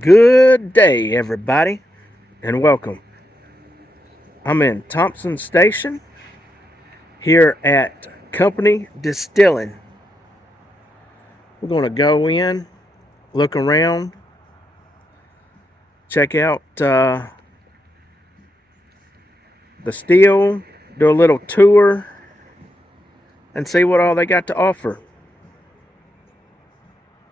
Good day, everybody, and welcome. I'm in Thompson Station here at Company Distilling. We're going to go in, look around, check out the still, do a little tour, and see what all they got to offer.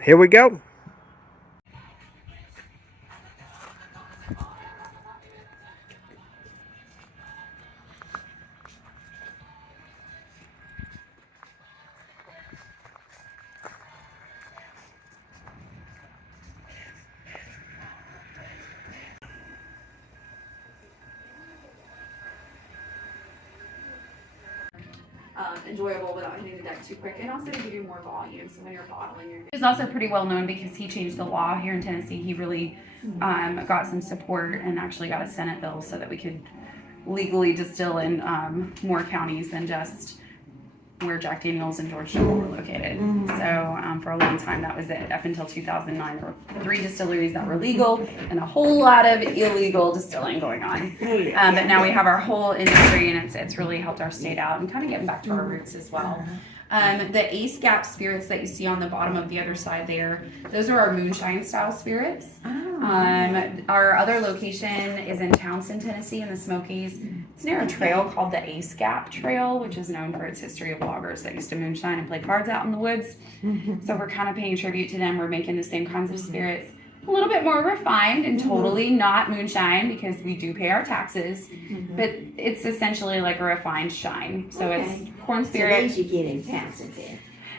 Here we go. Enjoyable without hitting the deck too quick, and also to give you more volume. So when you're bottling, he's also pretty well known because he changed the law here in Tennessee. He really got some support and actually got a Senate bill so that we could legally distill in more counties than just where Jack Daniels and George Noble were located. So for a long time, that was it. Up until 2009, there were 3 distilleries that were legal and a whole lot of illegal distilling going on. But now we have our whole industry, and it's really helped our state out and kind of getting back to our roots as well. The Ace Gap spirits that you see on the bottom of the other side there, those are our moonshine style spirits. Our other location is in Townsend, Tennessee, in the Smokies. It's near a trail called the Ace Gap Trail, which is known for its history of loggers that used to moonshine and play cards out in the woods. So we're kind of paying tribute to them. We're making the same kinds of spirits, a little bit more refined and totally not moonshine because we do pay our taxes, but it's essentially like a refined shine. So it's corn spirit. So these you get in Townsend then.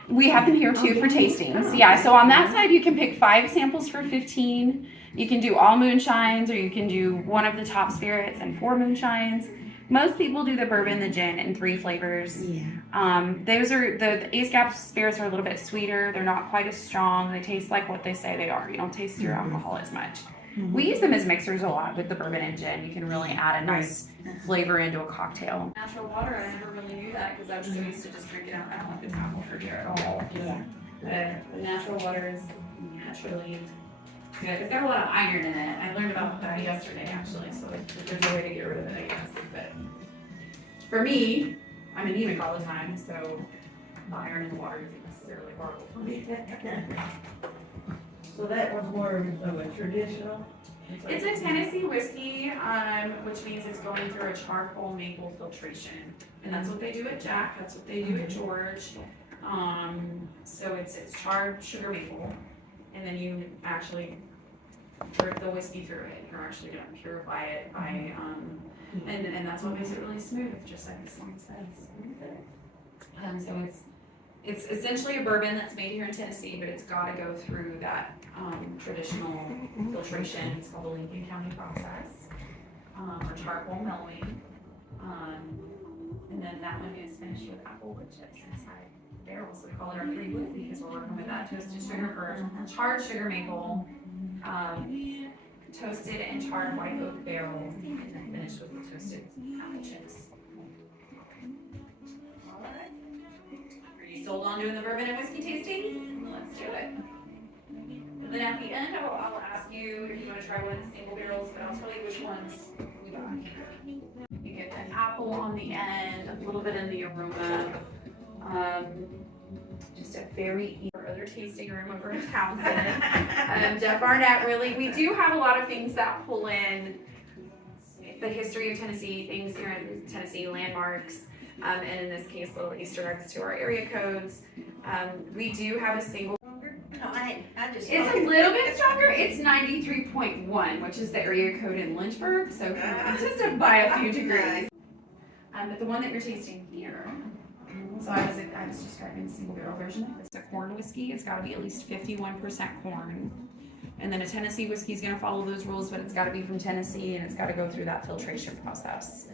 We have them here too for tastings. Yeah, so on that side you can pick 5 samples for 15. You can do all moonshines, or you can do one of the top spirits and 4 moonshines. Most people do the bourbon, the gin, and 3 flavors. Yeah. Those are the Ace Gap spirits are a little bit sweeter. They're not quite as strong. They taste like what they say they are. You don't taste your alcohol as much. We use them as mixers a lot with the bourbon and gin. You can really add a nice flavor into a cocktail. Natural water, I never really knew that because I was so used to just drinking out of the tap water here at all. Yeah. The natural water is naturally good. It's got a lot of iron in it. I learned about that yesterday actually, so there's a way to get rid of it, I guess. But for me, I'm anemic all the time, so the iron in the water isn't necessarily horrible for me. So that was more of a traditional? It's a Tennessee whiskey, which means it's going through a charcoal maple filtration. And that's what they do at Jack, that's what they do at George. So it's charred sugar maple, and then you actually drip the whiskey through it. You're actually gonna purify it by, and that's what makes it really smooth, just like the song says. So it's essentially a bourbon that's made here in Tennessee, but it's got to go through that traditional filtration. It's called the Lincoln County process, or charcoal mellowing. And then that one is finished with apple wood chips inside barrels. We call it our 3 wood because we're working with that toasted sugar or charred sugar maple, toasted and charred white oak barrel, and then finished with the toasted apple chips. Sold on doing the bourbon and whiskey tasting? Let's do it. And then at the end, I'll ask you if you want to try one of the single barrels, but I'll tell you which ones we got. You get an apple on the end, a little bit in the aroma. Just a very for other tasting room over in Townsend. Jeff Barnett, really, we do have a lot of things that pull in the history of Tennessee, things here in Tennessee, landmarks. And in this case, little Easter eggs to our area codes. We do have a single. No, I just. It's a little bit stronger. It's 93.1, which is the area code in Lynchburg. So just by a few degrees. But the one that you're tasting here. So I was describing the single barrel version. It's a corn whiskey. It's got to be at least 51% corn. And then a Tennessee whiskey is going to follow those rules, but it's got to be from Tennessee and it's got to go through that filtration process.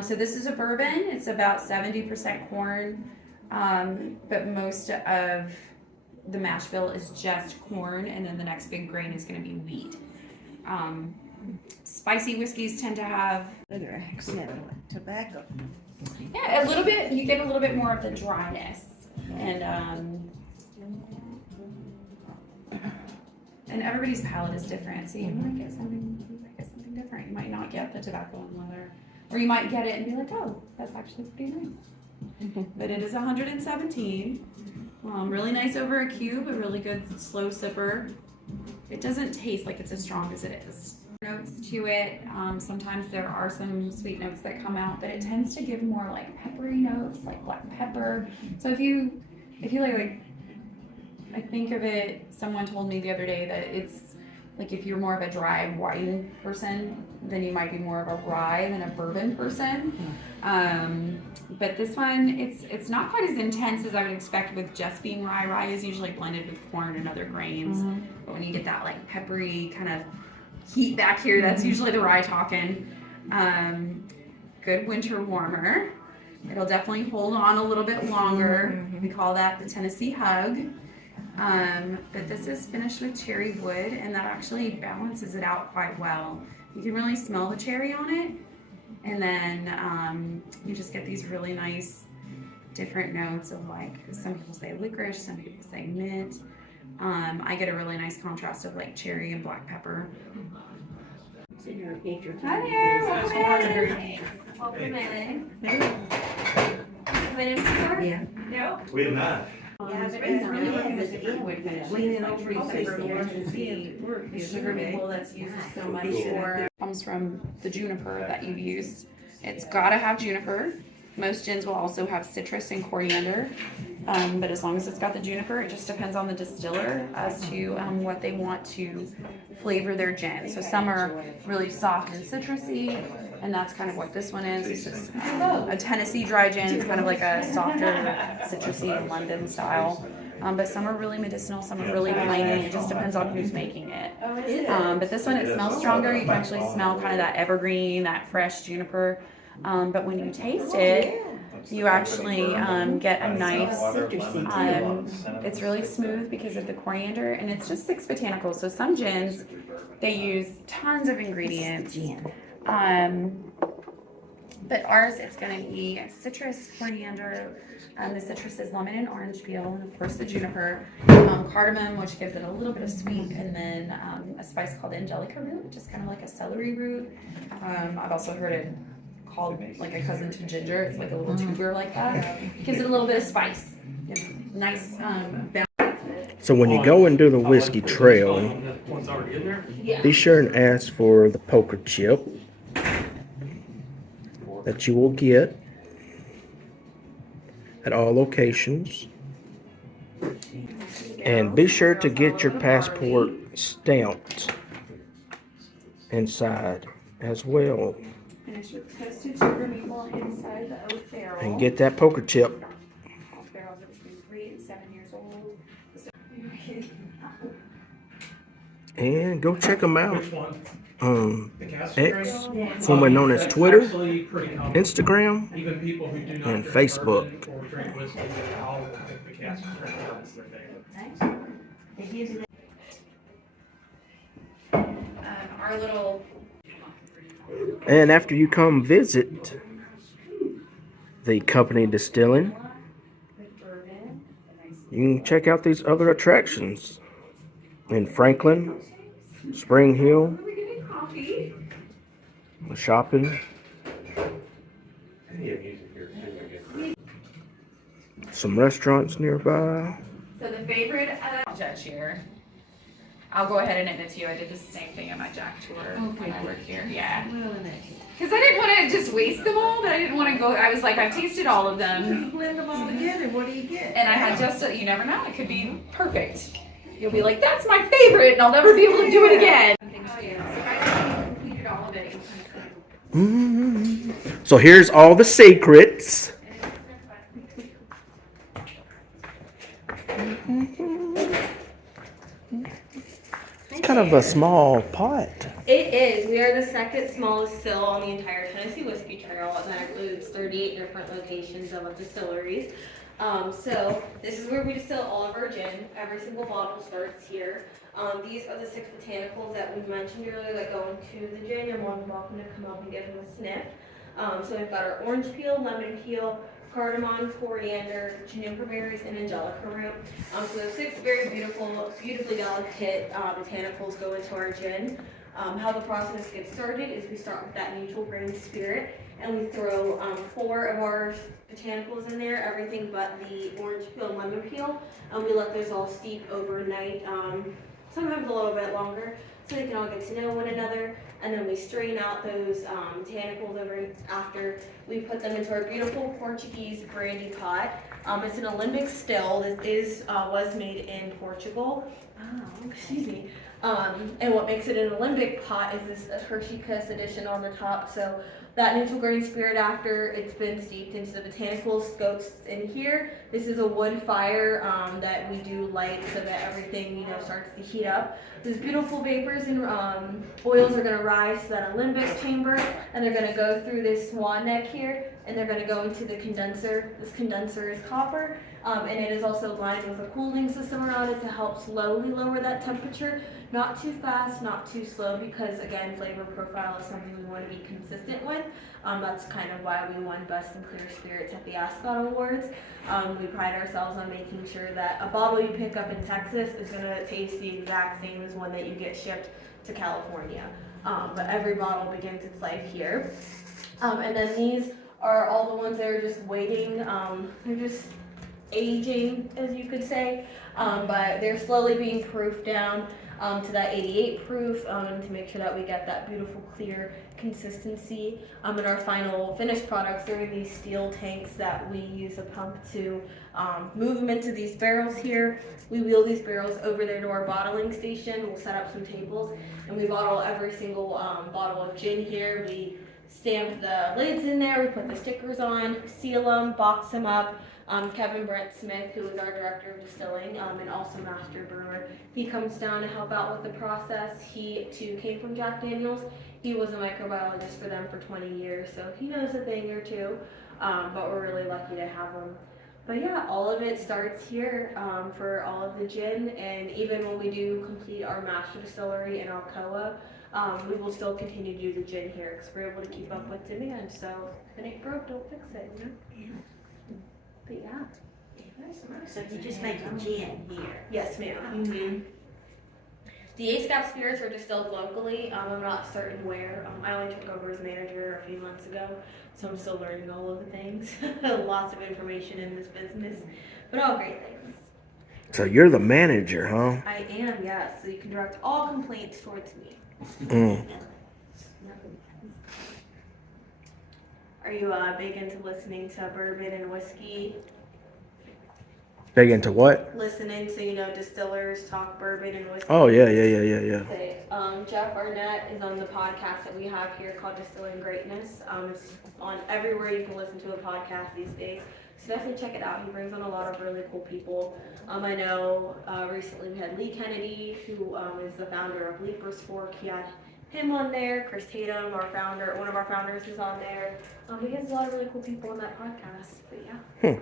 So this is a bourbon. It's about 70% corn, but most of the mash bill is just corn, and then the next big grain is going to be wheat. Spicy whiskeys tend to have Tobacco. a little bit. You get a little bit more of the dryness, and and everybody's palate is different. So you might get something different. You might not get the tobacco and leather, or you might get it and be like, oh, that's actually pretty nice. But it is 117. Really nice over a cube, a really good slow sipper. It doesn't taste like it's as strong as it is. Notes to it. Sometimes there are some sweet notes that come out, but it tends to give more like peppery notes, like black pepper. So if you like, I think of it, someone told me the other day that it's like if you're more of a dry wine person, then you might be more of a rye than a bourbon person. But this one, it's not quite as intense as I would expect with just being rye. Rye is usually blended with corn and other grains. But when you get that like peppery kind of heat back here, that's usually the rye talking. Good winter warmer. It'll definitely hold on a little bit longer. We call that the Tennessee Hug. But this is finished with cherry wood, and that actually balances it out quite well. You can really smell the cherry on it, and then you just get these really nice different notes of like, some people say licorice, some people say mint. I get a really nice contrast of like cherry and black pepper. So you're nature. Hi there, welcome in. Welcome in. Come in before? Yeah. No? We have not. Yeah, but It's really it's has a different wood finish. Leaning It's like over tree your pepper, face the there. Tennessee, the sugar maple that's used so much Cool. for, comes from the juniper that you use. It's gotta have juniper. Most gins will also have citrus and coriander, but as long as it's got the juniper, it just depends on the distiller as to what they want to flavor their gin. So some are really soft and citrusy, and that's kind of what this one is. This is a Tennessee dry gin. It's kind of like a softer, citrusy London style. But some are really medicinal, some are really piney. It just depends on who's making it. But this one, it smells stronger. You can actually smell kind of that evergreen, that fresh juniper. But when you taste it, you actually get a nice, it's really smooth because of the coriander, and it's just 6 botanicals. So some gins, they use tons of ingredients. But ours, it's going to be citrus, coriander. The citrus is lemon and orange peel, and of course the juniper, cardamom, which gives it a little bit of sweet, and then a spice called angelica root, which is kind of like a celery root. I've also heard it called like a cousin to ginger. It's like a little tuber like that. Gives it a little bit of spice. Nice So when you go and do the whiskey trail, One's already in there? be sure and ask for the poker chip that you will get at all locations. And be sure to get your passport stamped inside as well. Finish with toasted sugar maple inside the oak barrel. And get that poker chip. Oak barrels are between 3 and 7 years old. And go check them out. Which one? The Castle X, Trail? formerly known as That's Twitter, actually pretty common. Instagram, Even people who do not and drink Facebook. bourbon or drink whiskey all will pick the Castle Trail as their favorite. Our little And after you come visit the company distilling, bourbon, you can check out these other attractions in Franklin, Spring Hill, we're getting coffee. the shopping, some restaurants nearby. So the favorite judge here. I'll go ahead and admit to you, I did the same thing on my Jack tour when I worked here. Yeah. Because I didn't want to just waste them all, but I didn't want to go. I was like, I've tasted all of them. Blend them all together, what do you get? And I had just, you never know, it could be perfect. You'll be like, that's my favorite, and I'll never be able to do it again. I completed all of it. So here's all the secrets. It's kind of a small pot. It is. We are the second smallest still on the entire Tennessee Whiskey Trail, and that includes 38 different locations of distilleries. So this is where we distill all of our gin. Every single bottle starts here. These are the 6 botanicals that we mentioned earlier that go into the gin. You're more than welcome to come up and give them a sniff. So we've got our orange peel, lemon peel, cardamom, coriander, juniper berries, and angelica root. So those 6 very beautifully delicate botanicals go into our gin. How the process gets started is we start with that neutral grain spirit, and we throw 4 of our botanicals in there, everything but the orange peel and lemon peel, and we let those all steep overnight, sometimes a little bit longer, so they can all get to know one another. And then we strain out those botanicals over after. We put them into our beautiful Portuguese brandy pot. It's an alembic still. This was made in Portugal. Excuse me. And what makes it an alembic pot is this Hershey Kiss addition on the top. So that neutral grain spirit, after it's been steeped into the botanicals, goes in here. This is a wood fire that we do light so that everything starts to heat up. These beautiful vapors and oils are going to rise to that alembic chamber, and they're going to go through this swan neck here, and they're going to go into the condenser. This condenser is copper, and it is also lined with a cooling system around it to help slowly lower that temperature. Not too fast, not too slow, because again, flavor profile is something we want to be consistent with. That's kind of why we won Best and Clear Spirits at the Ascot Awards. We pride ourselves on making sure that a bottle you pick up in Texas is going to taste the exact same as one that you get shipped to California. But every bottle begins its life here. And then these are all the ones that are just waiting. They're just aging, as you could say, but they're slowly being proofed down to that 88 proof to make sure that we get that beautiful clear consistency. And our final finished products are these steel tanks that we use a pump to move them into these barrels here. We wheel these barrels over there to our bottling station. We'll set up some tables, and we bottle every single bottle of gin here. We stamp the lids in there, we put the stickers on, seal them, box them up. Kevin Brent Smith, who is our director of distilling and also master brewer, he comes down to help out with the process. He too came from Jack Daniels. He was a microbiologist for them for 20 years, so he knows a thing or two, but we're really lucky to have him. But yeah, all of it starts here for all of the gin, and even when we do complete our master distillery in Alcoa, we will still continue to do the gin here because we're able to keep up with demand. So if it ain't broke, don't fix it. Yeah. But yeah. So you just make a gin here. Yes, ma'am. The ASCAP spirits are distilled locally. I'm not certain where. I only took over as manager a few months ago, so I'm still learning all of the things. Lots of information in this business, but all great things. So you're the manager, huh? I am, yes. So you can direct all complaints towards me. Mm. Are you big into listening to bourbon and whiskey? Big into what? Listening to, distillers talk bourbon and whiskey? Oh, yeah. Okay. Jeff Arnett is on the podcast that we have here called Distilling Greatness. It's on everywhere you can listen to a podcast these days. So definitely check it out. He brings on a lot of really cool people. I know recently we had Lee Kennedy, who is the founder of Leapers Fork. He had him on there. Chris Tatum, one of our founders, is on there. He has a lot of really cool people on that podcast. But yeah.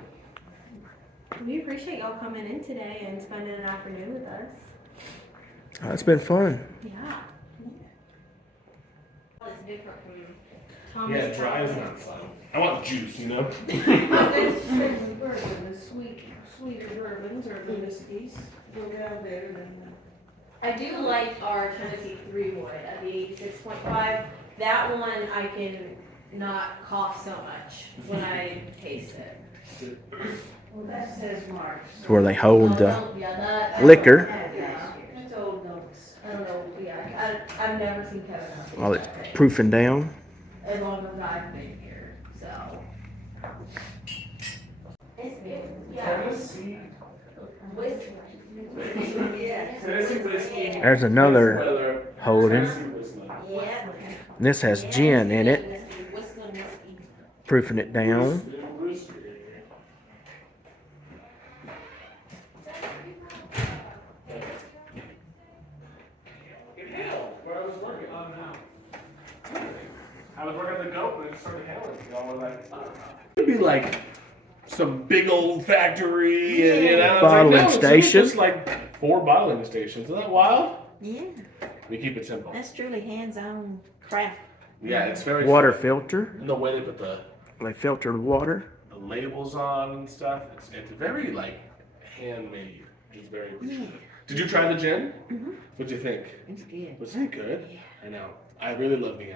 We appreciate y'all coming in today and spending an afternoon with us. It's been fun. Yeah. It's different from Thomas. Yeah, dry is not fun. I want juice, There's certain bourbon, the sweeter bourbons or the whiskeys go down better than I do like our Tennessee 3-wood at the 86.5. That one I can not cough so much when I taste it. Well, that says March. It's where they hold the that liquor That's old notes. I don't know. Yeah, I've never seen Kevin Hunt while it's taste that proofing down. as long as I've been here. So it's good. Yeah. Tennessee. Whiskey. Yeah. Tennessee whiskey. There's another holding. Yeah. And this has gin in it, Whiskey and whiskey. proofing it down. I was working at the goat, but it started hailing. Y'all were like, it'd be like some big old factory, and it's Bottling like, no, station. It's just like 4 bottling stations. Isn't that wild? Yeah. We keep it simple. That's truly hands-on craft. Yeah, it's very Water filter. The way they put the They filter water. labels on and stuff. It's very like handmade. It's very. Did you try the gin? What'd you think? It's good. Was it good? Yeah. I know. I really love the